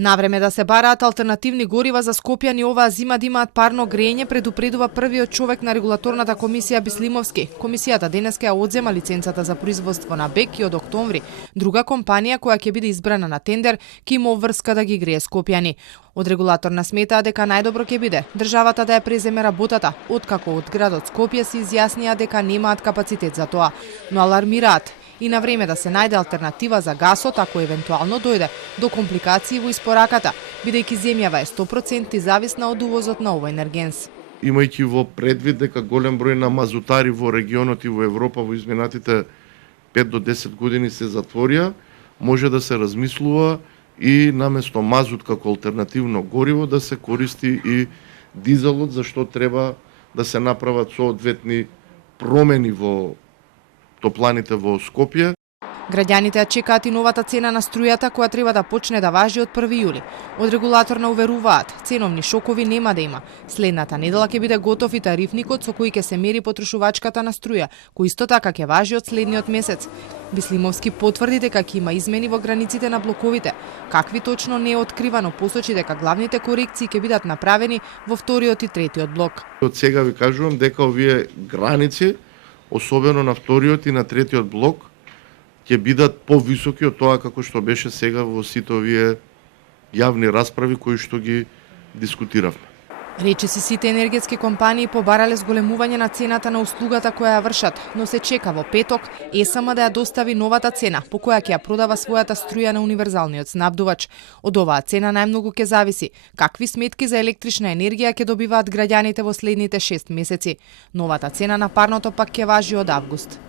Навреме да се бараат алтернативни горива за Скопјани оваа зима да имаат парно грејење, предупредува првиот човек на регулаторната комисија Бислимовски. Комисијата денеска ја одзема лиценцата за производство на БЕК и од октомври друга компанија која ќе биде избрана на тендер ќе има обврска да ги грее Скопјани. Од регулаторна сметаа дека најдобро ќе биде државата да ја преземе работата, откако од градот Скопје се изјаснија дека немаат капацитет за тоа, но алармираат и на време да се најде алтернатива за гасот ако евентуално дојде до компликации во испораката, бидејќи земјава е 100% зависна од увозот на овој енергенс. Имајќи во предвид дека голем број на мазутари во регионот и во Европа во изминатите 5 до 10 години се затворија, може да се размислува и наместо мазут како алтернативно гориво да се користи и дизелот, зашто треба да се направат соодветни промени во топланите во Скопје. Граѓаните ја чекаат и новата цена на струјата која треба да почне да важи од 1 јули. Од регулаторна уверуваат, ценовни шокови нема да има. Следната недела ќе биде готов и тарифникот со кој ќе се мери потрошувачката на струја, кој исто така ќе важи од следниот месец. Бислимовски потврди дека ќе има измени во границите на блоковите. Какви точно не е откривано, посочи дека главните корекции ќе бидат направени во вториот и третиот блок. Од сега ви кажувам дека овие граници, особено на вториот и на третиот блок, ќе бидат повисоки од тоа како што беше сега во сите овие јавни расправи кои што ги дискутиравме. Речиси сите енергетски компании побарале зголемување на цената на услугата која ја вршат, но се чека во петок ЕСМ да ја достави новата цена по која ќе ја продава својата струја на универзалниот снабдувач. Од оваа цена најмногу ќе зависи какви сметки за електрична енергија ќе добиваат граѓаните во следните 6 месеци. Новата цена на парното пак ќе важи од август.